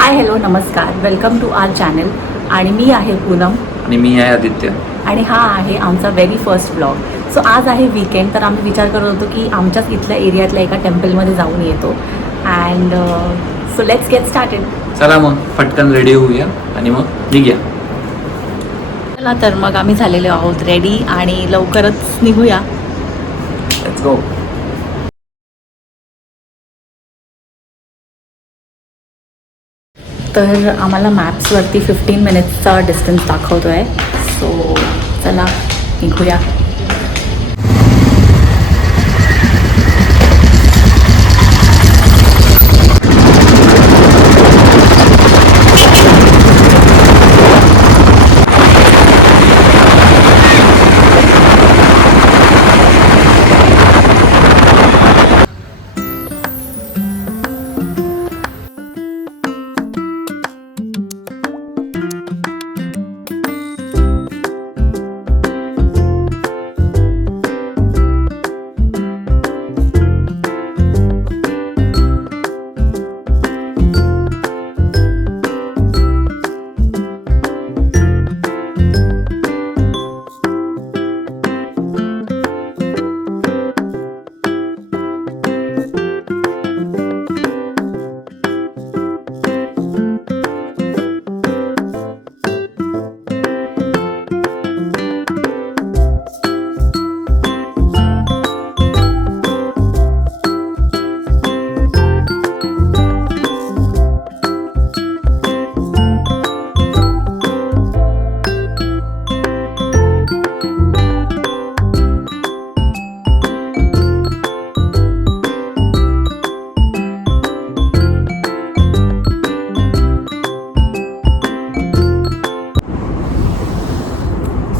Hi hello नमस्कार, welcome to our channel. आणि मी आहे पूनम आणि मी आहे आदित्य. आणि हा आहे आमचा व्हेरी फर्स्ट ब्लॉग. सो आज आहे वीकेंड, तर आम्ही विचार करत होतो की आमच्याच इथल्या एरियातल्या एका टेम्पलमध्ये जाऊन येतो. And so let's get started. चला मग पटकन रेडी होऊया आणि मग निघूया. चला तर मग आम्ही झालेलो आहोत रेडी आणि लवकरच निघूया. Let's go. तर आम्हाला मॅप्सवरती 15 मिनिट्सचा डिस्टन्स दाखवतो आहे. सो चला निघूया.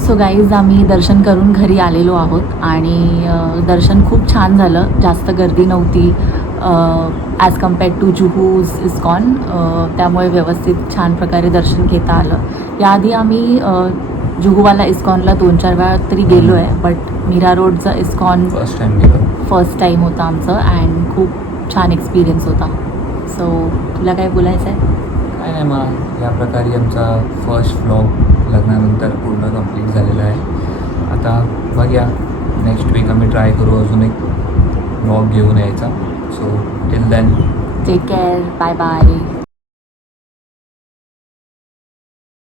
सो गाईज, आम्ही दर्शन करून घरी आलेलो आहोत आणि दर्शन खूप छान झालं. जास्त गर्दी नव्हती ॲज कम्पेअर्ड टू जुहूज इस्कॉन. त्यामुळे व्यवस्थित छान प्रकारे दर्शन घेता आलं. याआधी आम्ही जुहूवाला इस्कॉनला 2-4 वेळा तरी गेलो आहे, बट मीरा रोडचं इस्कॉन फर्स्ट टाईम होता आमचं अँड खूप छान एक्सपिरियन्स होता. सो तुला काय बोलायचं आहे? काय नाही, मग या प्रकारे आमचा फर्स्ट व्लॉग लग्नानंतर पूर्ण कंप्लीट झालेला आहे. आता बघूया, नेक्स्ट वीक आम्ही ट्राय करू अजून एक व्लॉग घेऊन यायचा. So till then take care, bye bye.